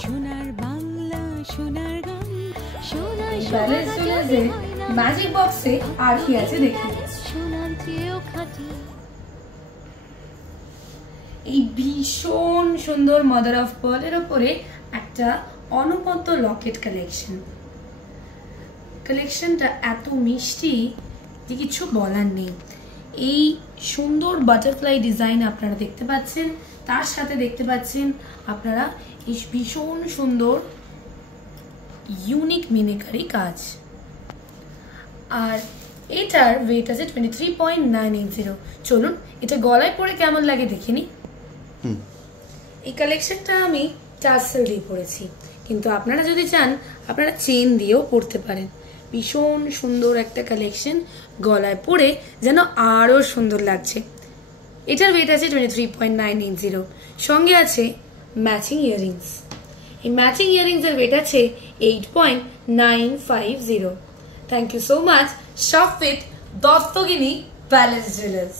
সোনার বাংলা সোনার গান সোনার প্যালেস জুয়েলার্সের ম্যাজিক বক্সে আর কি আছে দেখুন। সোনার চেয়েও খাঁটি এই ভীষণ সুন্দর মাদার অফ পার্লের উপরে একটা অনবদ্য লকেট কালেকশনটা এত মিষ্টি যে কিছু বলার নেই। এই সুন্দর বাটারফ্লাই ডিজাইন আপনারা দেখতে পাচ্ছেন, তার সাথে দেখতে পাচ্ছেন আপনারা এই ভীষণ সুন্দর ইউনিক মিনেকারি কাজ। আর এটার ওয়েট আছে 23.980। চলুন এটা গলায় পরে কেমন লাগে দেখিনি। এই কালেকশনটা আমি টার্সেল দিয়ে পরেছি, কিন্তু আপনারা যদি চান আপনারা চেন দিয়েও পরতে পারেন। ভীষণ সুন্দর একটা কালেকশন, গলায় পরে যেন আরো সুন্দর লাগছে। এটার ওয়েট আছে 23.980। সঙ্গে আছে ম্যাচিং ইয়াররিংস। এই ম্যাচিং ইয়াররিংস এর ওয়েট আছে 8.950। Thank you so much shop with Duttagini palace jewellers.